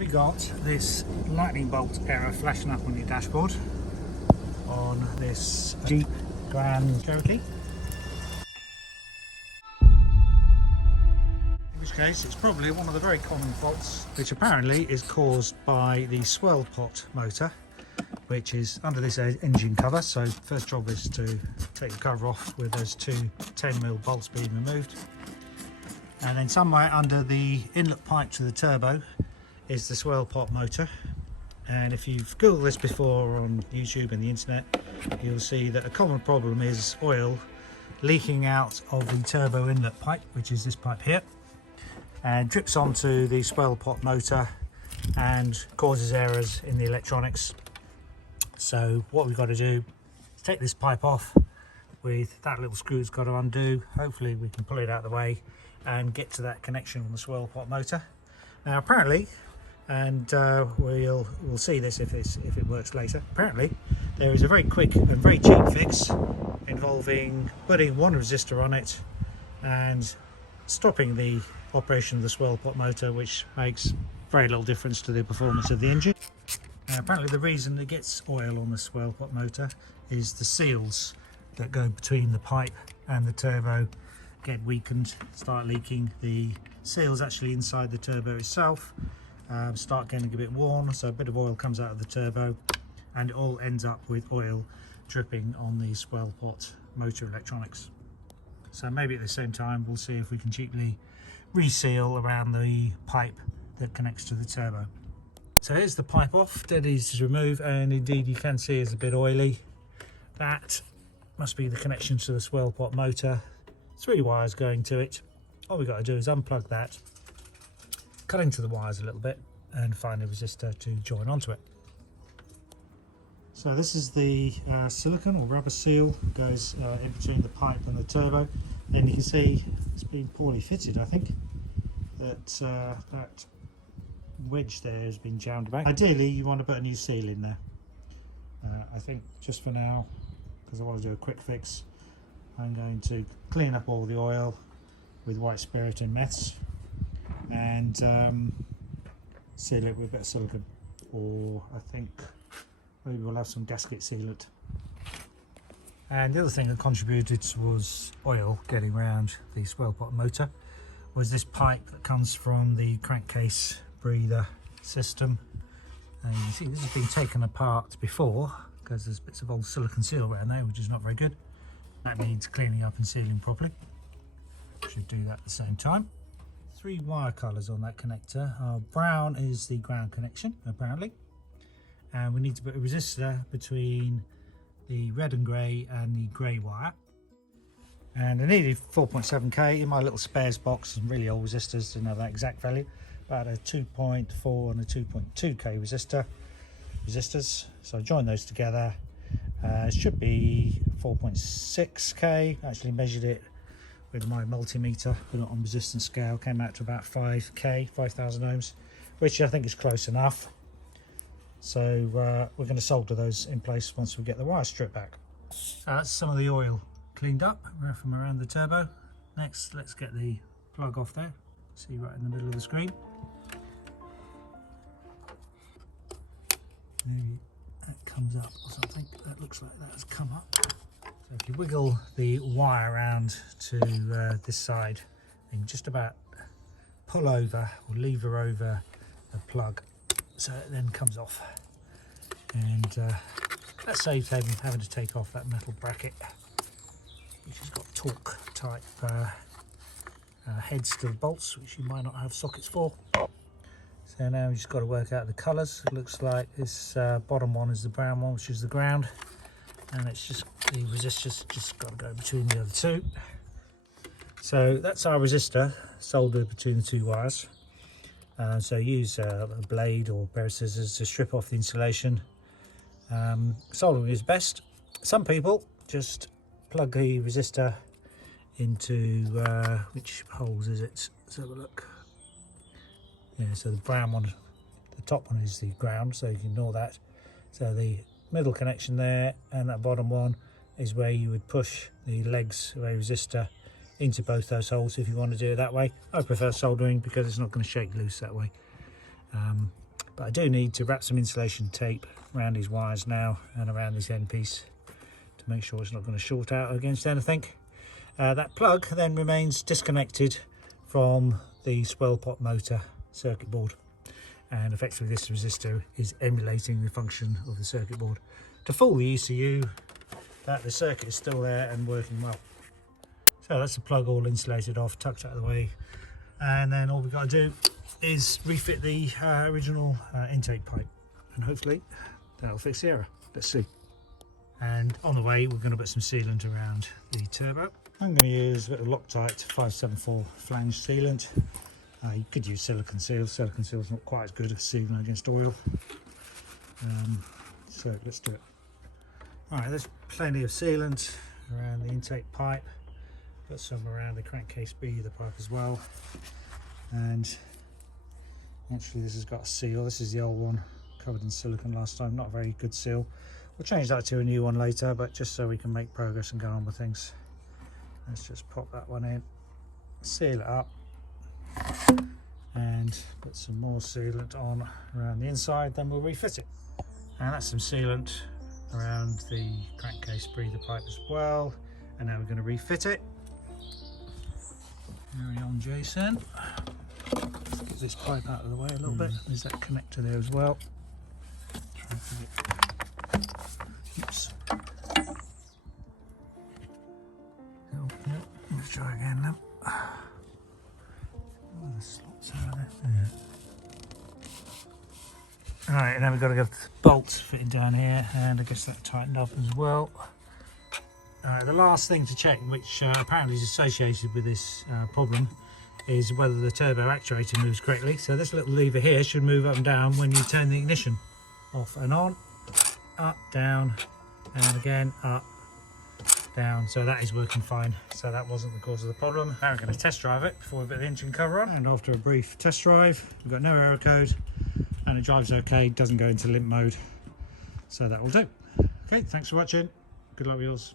We got this lightning bolt error flashing up on your dashboard on this Jeep Grand Cherokee. In which case it's probably one of the very common faults, which apparently is caused by the swirl pot motor, which is under this engine cover. So first job is to take the cover off with those two 10mm bolts being removed, and then somewhere under the inlet pipe to the turbo is the swirl pot motor. And if you've googled this before on YouTube and the internet, you'll see that a common problem is oil leaking out of the turbo inlet pipe, which is this pipe here, and drips onto the swirl pot motor and causes errors in the electronics. So what we've got to do is take this pipe off with that little screw. It's got to undo. Hopefully we can pull it out of the way and get to that connection on the swirl pot motor. Now apparently, and we'll see this if it works later, apparently there is a very quick and very cheap fix involving putting one resistor on it and stopping the operation of the swirl pot motor, which makes very little difference to the performance of the engine. Apparently the reason it gets oil on the swirl pot motor is the seals that go between the pipe and the turbo get weakened, start leaking. The seals actually inside the turbo itself start getting a bit worn, so a bit of oil comes out of the turbo and it all ends up with oil dripping on the swirl pot motor electronics. So maybe at the same time we'll see if we can cheaply reseal around the pipe that connects to the turbo. So here's the pipe off, dead easy to remove, and indeed you can see it's a bit oily. That must be the connection to the swirl pot motor. 3 wires going to it. All we've got to do is unplug that, cut into the wires a little bit, and find a resistor to join onto it. So this is the silicone or rubber seal that goes in between the pipe and the turbo. And you can see it's been poorly fitted, I think. That wedge there has been jammed back. Ideally you want to put a new seal in there. I think just for now, because I want to do a quick fix, I'm going to clean up all the oil with white spirit and meths and seal it with a bit of silicone, or I think maybe we'll have some gasket sealant. And the other thing that contributed was oil getting around the swirl pot motor was this pipe that comes from the crankcase breather system. And you can see this has been taken apart before because there's bits of old silicone seal around there, which is not very good. That needs cleaning up and sealing properly. Should do that at the same time. 3 wire colours on that connector. Brown is the ground connection apparently, and we need to put a resistor between the red and grey and the grey wire. And I needed 4.7k. In my little spares box, some really old resistors, didn't have that exact value, about a 2.4 and a 2.2k resistors. So I joined those together. It should be 4.6k. Actually measured it with my multimeter, put it on resistance scale, came out to about 5k, 5,000 ohms, which I think is close enough. So we're going to solder those in place once we get the wire stripped back. So that's some of the oil cleaned up from around the turbo. Next, let's get the plug off there. See right in the middle of the screen. Maybe that comes up or something. That looks like that has come up. So if you wiggle the wire around to this side, and just about pull over or lever over the plug, so it then comes off. And that saves having to take off that metal bracket, which has got torque type heads to the bolts, which you might not have sockets for. So now we've just got to work out the colours. It looks like this bottom one is the brown one, which is the ground, and it's just the resistors just got to go between the other two. So that's our resistor soldered between the 2 wires. So use a blade or a pair of scissors to strip off the insulation. Soldering is best. Some people just plug the resistor into which holes is it? Let's have a look. Yeah, so the brown one, the top one is the ground, so you can ignore that. So the middle connection there and that bottom one is where you would push the legs of a resistor into both those holes if you want to do it that way. I prefer soldering because it's not going to shake loose that way. But I do need to wrap some insulation tape around these wires now and around this end piece to make sure it's not going to short out against anything. That plug then remains disconnected from the Swirl pot motor circuit board, and effectively this resistor is emulating the function of the circuit board to fool the ECU that the circuit is still there and working well. So that's the plug all insulated off, tucked out of the way, and then all we've got to do is refit the original intake pipe, and hopefully that'll fix the error. Let's see. And on the way we're going to put some sealant around the turbo. I'm going to use a bit of Loctite 574 flange sealant. You could use silicone seal. Silicone seal is not quite as good as sealing against oil. So let's do it. Alright, there's plenty of sealant around the intake pipe. Got some around the crankcase B of the pipe as well. And actually this has got a seal. This is the old one, covered in silicone last time. Not a very good seal. We'll change that to a new one later, but just so we can make progress and go on with things. Let's just pop that one in, seal it up, and put some more sealant on around the inside, then we'll refit it. And that's some sealant around the crankcase breather pipe as well. And now we're going to refit it. Carry on, Jason. Get this pipe out of the way a little bit. There's that connector there as well. Try and get it. Oops. Let's try again now. Oh, the slots are there. Yeah. Alright, and then we've got to get the bolts fitting down here, and I guess that tightened up as well. The last thing to check, which apparently is associated with this problem, is whether the turbo actuator moves correctly. So this little lever here should move up and down when you turn the ignition off and on. Up, down, and again up, down. So that is working fine. So that wasn't the cause of the problem. Now we're going to test drive it before we put the engine cover on. And after a brief test drive, we've got no error code, and it drives okay, doesn't go into limp mode. So that will do. Okay, thanks for watching. Good luck with yours.